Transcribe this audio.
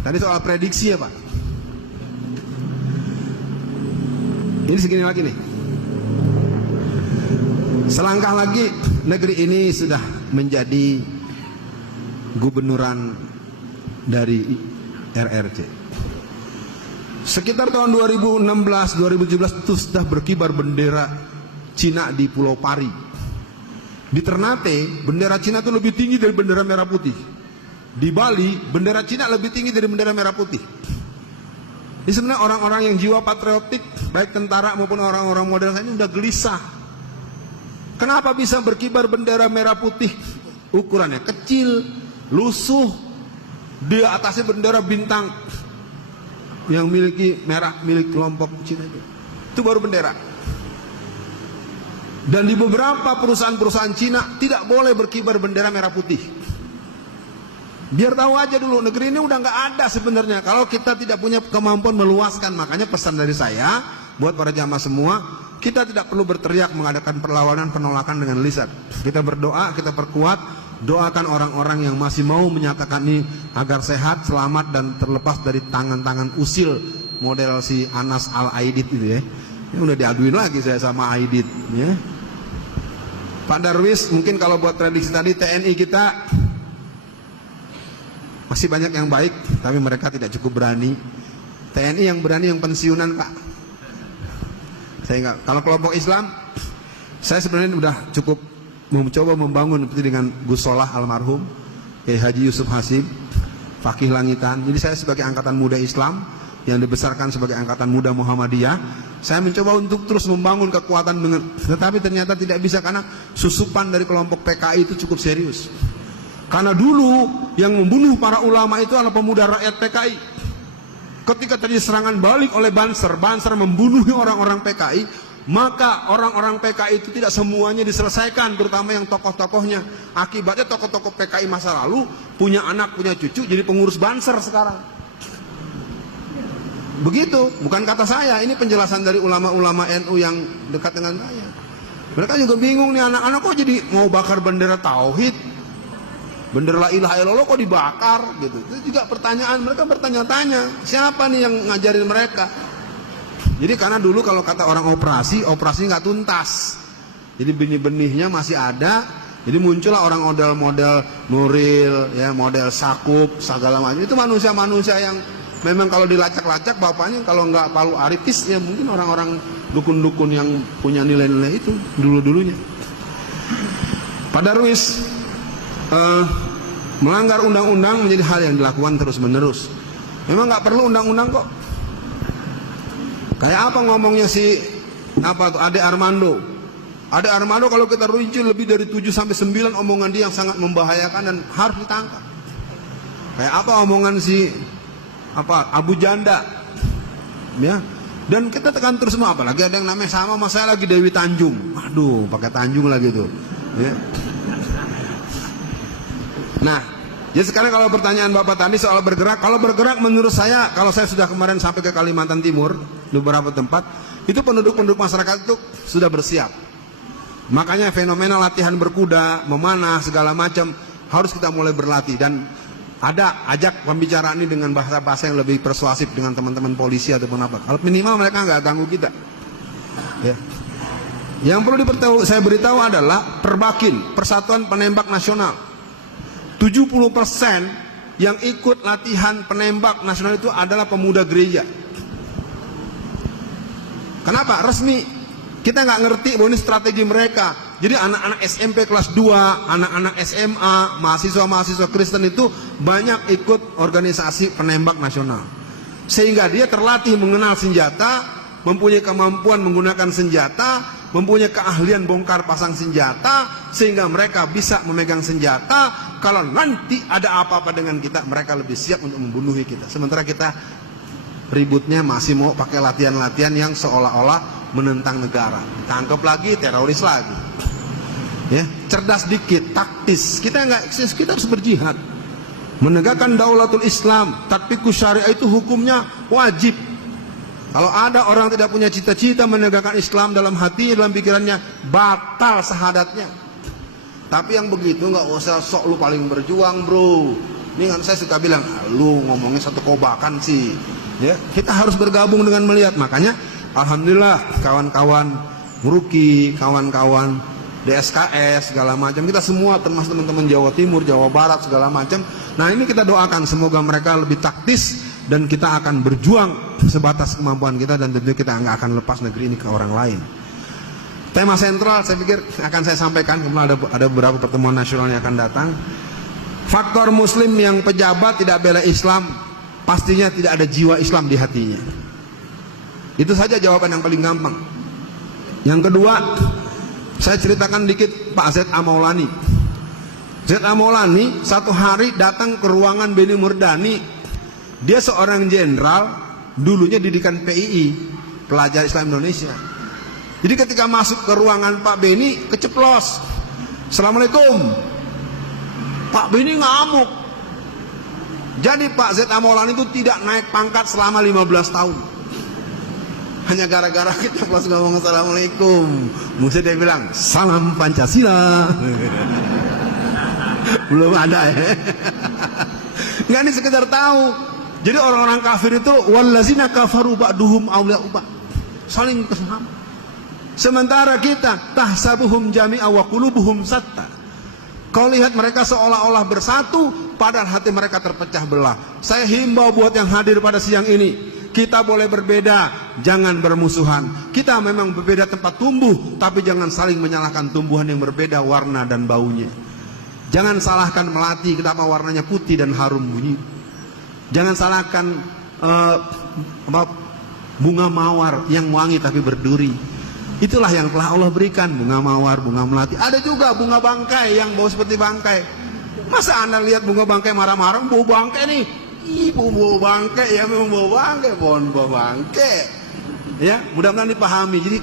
Tadi soal prediksi ya Pak. Ini segini lagi nih. Selangkah lagi negeri ini sudah menjadi gubernuran dari RRC. Sekitar tahun 2016-2017 itu sudah berkibar bendera Cina di Pulau Pari. Di Ternate bendera Cina itu lebih tinggi dari bendera merah putih. Di Bali bendera Cina lebih tinggi dari bendera merah putih. Ini sebenarnya orang-orang yang jiwa patriotik, baik tentara maupun orang-orang model ini udah gelisah. Kenapa bisa berkibar bendera merah putih? Ukurannya kecil, lusuh, di atasnya bendera bintang yang miliki merah milik kelompok Cina itu baru bendera. Dan di beberapa perusahaan-perusahaan Cina tidak boleh berkibar bendera merah putih. Biar tahu aja dulu, negeri ini udah nggak ada sebenarnya kalau kita tidak punya kemampuan meluaskan. Makanya pesan dari saya buat para jamaah semua, kita tidak perlu berteriak mengadakan perlawanan penolakan dengan lisan. Kita berdoa, kita perkuat, doakan orang-orang yang masih mau menyatakan ini agar sehat, selamat dan terlepas dari tangan-tangan usil model si Anas Al-Aidid itu ya. Ini udah diaduin lagi saya sama Aidid ya. Pak Darwis, mungkin kalau buat prediksi tadi TNI kita masih banyak yang baik, tapi mereka tidak cukup berani. TNI yang berani yang pensiunan Pak. Saya enggak. Kalau kelompok Islam, saya sebenarnya udah cukup mencoba membangun seperti dengan Gus Solah almarhum, Kiai Haji Yusuf Hasib, Fakih Langitan. Jadi saya sebagai angkatan muda Islam yang dibesarkan sebagai angkatan muda Muhammadiyah, saya mencoba untuk terus membangun kekuatan dengan, tetapi ternyata tidak bisa karena susupan dari kelompok PKI itu cukup serius. Karena dulu yang membunuh para ulama itu adalah pemuda rakyat PKI. Ketika terjadi serangan balik oleh Banser membunuh orang-orang PKI, maka orang-orang PKI itu tidak semuanya diselesaikan, terutama yang tokoh-tokohnya. Akibatnya tokoh-tokoh PKI masa lalu punya anak, punya cucu, jadi pengurus Banser sekarang. Begitu, bukan kata saya, ini penjelasan dari ulama-ulama NU yang dekat dengan saya. Mereka juga bingung nih, anak-anak kok jadi mau bakar bendera tauhid, bendera la ilaha illallah kok dibakar gitu. Itu juga pertanyaan, mereka bertanya-tanya, siapa nih yang ngajarin mereka? Jadi karena dulu kalau kata orang operasi nggak tuntas. Jadi benih-benihnya masih ada. Jadi muncullah orang model Nuril, ya, model Sakup, segala macam. Itu manusia-manusia yang memang kalau dilacak-lacak bapaknya kalau nggak Palu Arifis ya mungkin orang-orang dukun-dukun yang punya nilai-nilai itu dulu-dulunya. Pak Darwis, melanggar undang-undang menjadi hal yang dilakukan terus-menerus. Memang nggak perlu undang-undang kok. Kayak apa ngomongnya si Ade Armando. Ade Armando kalau kita rinci lebih dari 7-9 omongan dia yang sangat membahayakan dan harus ditangkap. Kayak apa omongan si Abu Janda. Ya. Dan kita tekan terus semua, apalagi ada yang namanya sama saya lagi Dewi Tanjung. Aduh, pakai Tanjung lagi tuh. Ya. Nah, jadi sekarang kalau pertanyaan Bapak tadi soal bergerak, kalau bergerak menurut saya, kalau saya sudah kemarin sampai ke Kalimantan Timur, di beberapa tempat, itu penduduk masyarakat itu sudah bersiap. Makanya fenomena latihan berkuda, memanah, segala macam, harus kita mulai berlatih. Dan ada ajak pembicaraan ini dengan bahasa-bahasa yang lebih persuasif dengan teman-teman polisi ataupun apa. Kalau minimal mereka nggak ganggu kita. Ya. Yang perlu saya beritahu adalah Perbakin, Persatuan Penembak Nasional. 70% yang ikut latihan penembak nasional itu adalah pemuda gereja. Kenapa? Resmi. Kita nggak ngerti bahwa ini strategi mereka. Jadi anak-anak SMP kelas 2, anak-anak SMA, mahasiswa-mahasiswa Kristen itu banyak ikut organisasi penembak nasional. Sehingga dia terlatih mengenal senjata, mempunyai kemampuan menggunakan senjata, mempunyai keahlian bongkar pasang senjata, sehingga mereka bisa memegang senjata. Kalau nanti ada apa-apa dengan kita, mereka lebih siap untuk membunuhi kita. Sementara kita ributnya masih mau pakai latihan-latihan yang seolah-olah menentang negara. Tangkap lagi, teroris lagi. Ya, cerdas dikit, taktis. Kita harus berjihad. Menegakkan daulatul Islam, tatbiqus syariah itu hukumnya wajib. Kalau ada orang tidak punya cita-cita menegakkan Islam dalam hati, dalam pikirannya, batal syahadatnya. Tapi yang begitu nggak usah sok lu paling berjuang bro, Ini kan saya suka bilang, lu ngomongnya satu kobakan sih. Ya, kita harus bergabung dengan melihat. Makanya alhamdulillah kawan-kawan Muruki, kawan-kawan DSKS segala macam, kita semua termasuk teman-teman Jawa Timur, Jawa Barat segala macam. Nah, ini kita doakan semoga mereka lebih taktis dan kita akan berjuang sebatas kemampuan kita, dan tentu kita nggak akan lepas negeri ini ke orang lain. Tema sentral saya pikir akan saya sampaikan, kemudian ada beberapa pertemuan nasional yang akan datang. Faktor muslim yang pejabat tidak bela Islam, pastinya tidak ada jiwa Islam di hatinya. Itu saja jawaban yang paling gampang. Yang kedua, saya ceritakan dikit Pak Z.A. Maulani. Z.A. Maulani satu hari datang ke ruangan Beni Murdani. Dia seorang jenderal, dulunya didikan PII, Pelajar Islam Indonesia. Jadi ketika masuk ke ruangan Pak Beni, keceplos. Assalamualaikum. Pak Beni ngamuk. Jadi Pak Z.A. Maulani itu tidak naik pangkat selama 15 tahun. Hanya gara-gara kita pas ngomong Assalamualaikum, mesti dia bilang salam Pancasila. Belum ada ya. Nggak, ini sekedar tahu. Jadi orang-orang kafir itu wallazina kafaru ba'duhum awliya'u ba'd, saling bersama. Sementara kita tahsabuhum jami'a wa qulubuhum satta. Kau lihat mereka seolah-olah bersatu, padahal hati mereka terpecah belah. Saya himbau buat yang hadir pada siang ini, kita boleh berbeda, jangan bermusuhan. Kita memang berbeda tempat tumbuh, tapi jangan saling menyalahkan tumbuhan yang berbeda warna dan baunya. Jangan salahkan melati, kenapa warnanya putih dan harum bunyi. Jangan salahkan bunga mawar yang wangi tapi berduri. Itulah yang telah Allah berikan, bunga mawar, bunga melati. Ada juga bunga bangkai yang bau seperti bangkai. Masa Anda lihat bunga bangkai marah-marah, bau bangkai nih? Ibu bau bangkai, ya memang bau bangkai, pohon bau bangkai. Ya, mudah-mudahan dipahami. Jadi